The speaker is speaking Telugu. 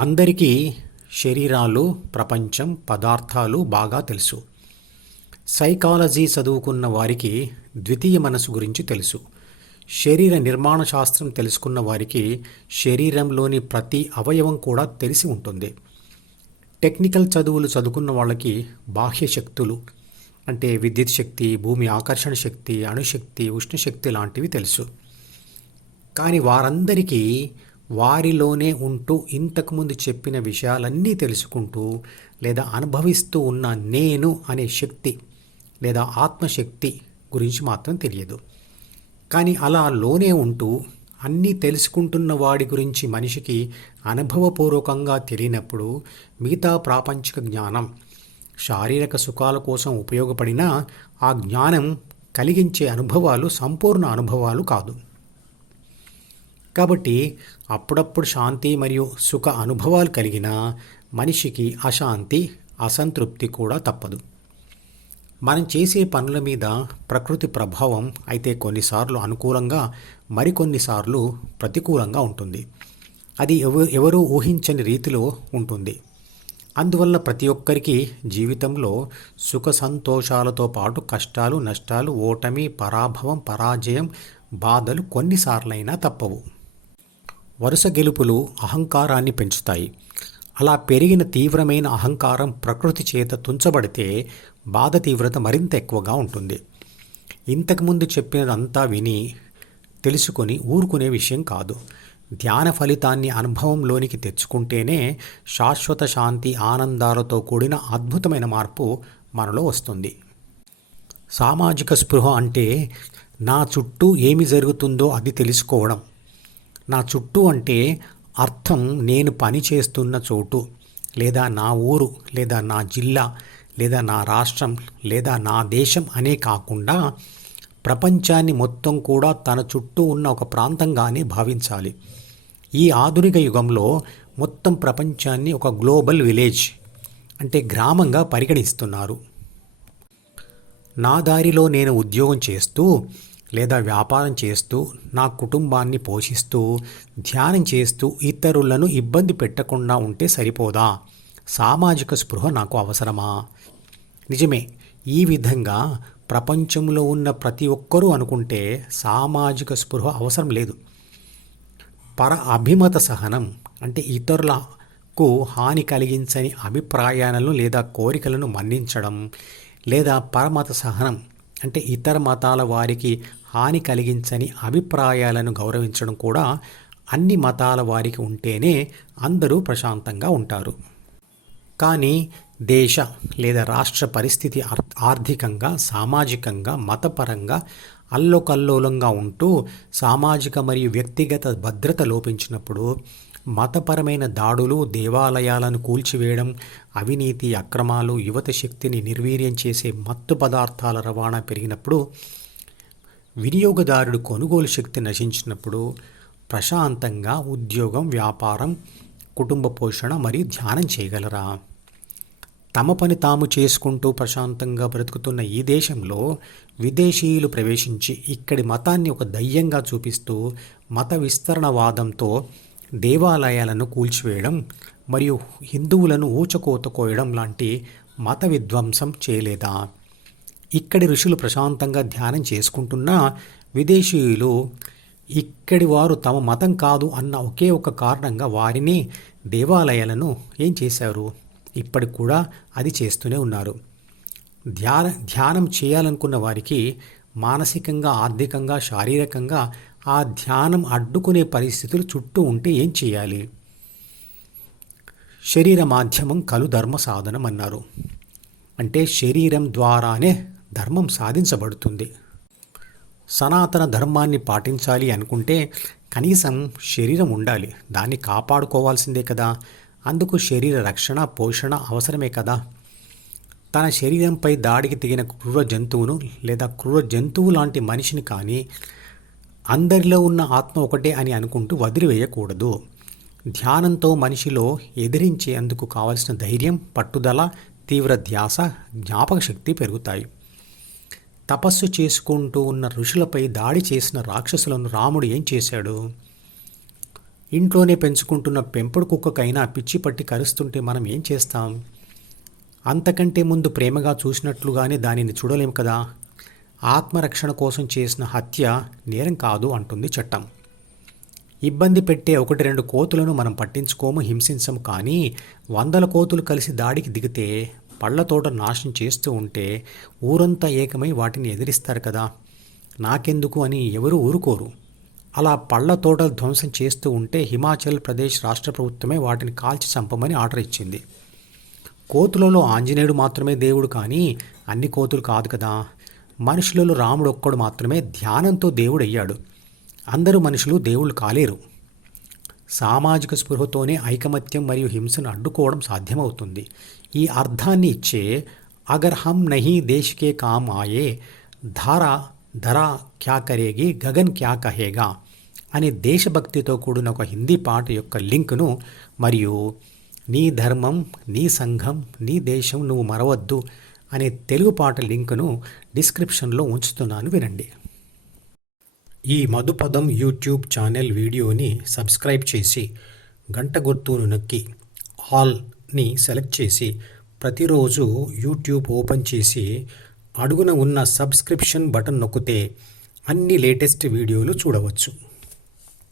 అందరికీ శరీరాలు, ప్రపంచం, పదార్థాలు బాగా తెలుసు. సైకాలజీ చదువుకున్న వారికి ద్వితీయ మనసు గురించి తెలుసు. శరీర నిర్మాణ శాస్త్రం తెలుసుకున్న వారికి శరీరంలోని ప్రతి అవయవం కూడా తెలిసి ఉంటుంది. టెక్నికల్ చదువులు చదువుకున్న వాళ్ళకి బాహ్య శక్తులు అంటే విద్యుత్ శక్తి, భూమి ఆకర్షణ శక్తి, అణుశక్తి, ఉష్ణశక్తి లాంటివి తెలుసు. కానీ వారందరికీ వారిలోనే ఉంటూ ఇంతకుముందు చెప్పిన విషయాలన్నీ తెలుసుకుంటూ లేదా అనుభవిస్తూ ఉన్న నేను అనే శక్తి లేదా ఆత్మశక్తి గురించి మాత్రం తెలియదు. కానీ అలా లోనే ఉంటూ అన్నీ తెలుసుకుంటున్న వాడి గురించి మనిషికి అనుభవపూర్వకంగా తెలియనప్పుడు మిగతా ప్రాపంచిక జ్ఞానం శారీరక సుఖాల కోసం ఉపయోగపడినా ఆ జ్ఞానం కలిగించే అనుభవాలు సంపూర్ణ అనుభవాలు కాదు. కాబట్టి అప్పుడప్పుడు శాంతి మరియు సుఖ అనుభవాలు కలిగిన మనిషికి అశాంతి, అసంతృప్తి కూడా తప్పదు. మనం చేసే పనుల మీద ప్రకృతి ప్రభావం అయితే కొన్నిసార్లు అనుకూలంగా, మరికొన్నిసార్లు ప్రతికూలంగా ఉంటుంది. అది ఎవరూ ఊహించని రీతిలో ఉంటుంది. అందువల్ల ప్రతి ఒక్కరికి జీవితంలో సుఖ సంతోషాలతో పాటు కష్టాలు, నష్టాలు, ఓటమి, పరాభవం, పరాజయం, బాధలు కొన్నిసార్లైనా తప్పవు. వరుస గెలుపులు అహంకారాన్ని పెంచుతాయి. అలా పెరిగిన తీవ్రమైన అహంకారం ప్రకృతి చేత తుంచబడితే బాధ తీవ్రత మరింత ఎక్కువగా ఉంటుంది. ఇంతకుముందు చెప్పినదంతా విని తెలుసుకొని ఊరుకునే విషయం కాదు. ధ్యాన ఫలితాన్ని అనుభవంలోనికి తెచ్చుకుంటేనే శాశ్వత శాంతి, ఆనందాలతో కూడిన అద్భుతమైన మార్పు మనలో వస్తుంది. సామాజిక స్పృహ అంటే నా చుట్టూ ఏమి జరుగుతుందో అది తెలుసుకోవడం. నా చుట్టూ అంటే అర్థం నేను పని చేస్తున్న చోటు, లేదా నా ఊరు, లేదా నా జిల్లా, లేదా నా రాష్ట్రం, లేదా నా దేశం అనే కాకుండా ప్రపంచాన్ని మొత్తం కూడా తన చుట్టూ ఉన్న ఒక ప్రాంతంగానే భావించాలి. ఈ ఆధునిక యుగంలో మొత్తం ప్రపంచాన్ని ఒక గ్లోబల్ విలేజ్ అంటే గ్రామంగా పరిగణిస్తున్నారు. నా దారిలో నేను ఉద్యోగం చేస్తూ లేదా వ్యాపారం చేస్తూ నా కుటుంబాన్ని పోషిస్తూ ధ్యానం చేస్తూ ఇతరులను ఇబ్బంది పెట్టకుండా ఉంటే సరిపోదా? సామాజిక స్పృహ నాకు అవసరమా? నిజమే, ఈ విధంగా ప్రపంచంలో ఉన్న ప్రతి ఒక్కరూ అనుకుంటే సామాజిక స్పృహ అవసరం లేదు. అభిమత సహనం అంటే ఇతరులకు హాని కలిగించని అభిప్రాయాలను లేదా కోరికలను మన్నించడం, లేదా పరమత సహనం అంటే ఇతర మతాల వారికి హాని కలిగించని అభిప్రాయాలను గౌరవించడం కూడా అన్ని మతాల వారికి ఉంటేనే అందరూ ప్రశాంతంగా ఉంటారు. కానీ దేశ లేదా రాష్ట్ర పరిస్థితి ఆర్థికంగా, సామాజికంగా, మతపరంగా అల్లోకల్లోలంగా ఉంటూ సామాజిక మరియు వ్యక్తిగత భద్రత లోపించినప్పుడు మతపరమైన దాడులు, దేవాలయాలను కూల్చివేయడం, అవినీతి, అక్రమాలు, యువత శక్తిని నిర్వీర్యం చేసే మత్తు పదార్థాల రవాణా పెరిగినప్పుడు, వినియోగదారుడు కొనుగోలు శక్తి నశించినప్పుడు ప్రశాంతంగా ఉద్యోగం, వ్యాపారం, కుటుంబ పోషణ మరియు ధ్యానం చేయగలరా? తమ పని తాము చేసుకుంటూ ప్రశాంతంగా బ్రతుకుతున్న ఈ దేశంలో విదేశీయులు ప్రవేశించి ఇక్కడి మతాన్ని ఒక దయ్యంగా చూపిస్తూ మత విస్తరణవాదంతో దేవాలయాలను కూల్చివేయడం మరియు హిందువులను ఊచకోత కోయడం లాంటి మత విధ్వంసం చేయలేదా? ఇక్కడి ఋషులు ప్రశాంతంగా ధ్యానం చేసుకుంటున్నా విదేశీయులు ఇక్కడి వారు తమ మతం కాదు అన్న ఒకే ఒక కారణంగా వారిని, దేవాలయాలను ఏం చేశారు? ఇప్పటికి కూడా అది చేస్తూనే ఉన్నారు. ధ్యానం చేయాలనుకున్న వారికి మానసికంగా, ఆర్థికంగా, శారీరకంగా ఆ ధ్యానం అడ్డుకునే పరిస్థితులు చుట్టూ ఉంటే ఏం చేయాలి? శరీర మాధ్యమం కలు ధర్మ సాధనం అన్నారు. అంటే శరీరం ద్వారానే ధర్మం సాధించబడుతుంది. సనాతన ధర్మాన్ని పాటించాలి అనుకుంటే కనీసం శరీరం ఉండాలి. దాన్ని కాపాడుకోవాల్సిందే కదా. అందుకు శరీర రక్షణ, పోషణ అవసరమే కదా. తన శరీరంపై దాడికి తెగిన క్రూర జంతువును లేదా క్రూర జంతువు లాంటి మనిషిని కానీ అందరిలో ఉన్న ఆత్మ ఒకటే అని అనుకుంటూ వదిలివేయకూడదు. ధ్యానంతో మనిషిలో ఎదిరించేందుకు కావలసిన ధైర్యం, పట్టుదల, తీవ్ర ధ్యాస, జ్ఞాపక శక్తి పెరుగుతాయి. తపస్సు చేసుకుంటూ ఉన్న ఋషులపై దాడి చేసిన రాక్షసులను రాముడు ఏం చేశాడు? ఇంట్లోనే పెంచుకుంటున్న పెంపుడు కుక్కకైనా పిచ్చి పట్టి కరుస్తుంటే మనం ఏం చేస్తాం? అంతకంటే ముందు ప్రేమగా చూసినట్లుగానే దానిని చూడలేం కదా. ఆత్మరక్షణ కోసం చేసిన హత్య నేరం కాదు అంటుంది చట్టం. ఇబ్బంది పెట్టే 1-2 కోతులను మనం పట్టించుకోము, హింసించము. కానీ 100 కోతులు కలిసి దాడికి దిగితే, పళ్ళ తోట నాశనం చేస్తూ ఉంటే ఊరంతా ఏకమై వాటిని ఎదిరిస్తారు కదా. నాకెందుకు అని ఎవరూ ఊరుకోరు. అలా పళ్ళ తోటలు ధ్వంసం చేస్తూ ఉంటే హిమాచల్ ప్రదేశ్ రాష్ట్ర ప్రభుత్వమే వాటిని కాల్చి చంపమని ఆర్డర్ ఇచ్చింది. కోతులలో ఆంజనేయుడు మాత్రమే దేవుడు, కానీ అన్ని కోతులు కాదు కదా. మనుషులలో రాముడు ఒక్కడు మాత్రమే ధ్యానంతో దేవుడయ్యాడు. అందరూ మనుషులు దేవుళ్ళు కాలేరు. సామాజిక స్పృహతోనే ఐకమత్యం మరియు హింసను అడ్డుకోవడం సాధ్యమవుతుంది. ఈ అర్థాన్ని ఇచ్చే అగర్ హమ్ నహీ దేశ్ కే కామ్ ఆయే ధరా క్యా కరేగి గగన్ క్యా కహేగా అనే దేశభక్తితో కూడిన ఒక హిందీ పాట యొక్క లింకును మరియు నీ ధర్మం, నీ సంఘం, నీ దేశం నువ్వు మరవద్దు అనే తెలుగు పాట లింకును డిస్క్రిప్షన్లో ఉంచుతున్నాను, వినండి. ఈ మధుపదం యూట్యూబ్ ఛానల్ వీడియోని సబ్స్క్రైబ్ చేసి గంట గుర్తును నొక్కి ఆల్ని సెలెక్ట్ చేసి ప్రతిరోజు యూట్యూబ్ ఓపెన్ చేసి అడుగున ఉన్న సబ్స్క్రిప్షన్ బటన్ నొక్కితే అన్ని లేటెస్ట్ వీడియోలు చూడవచ్చు.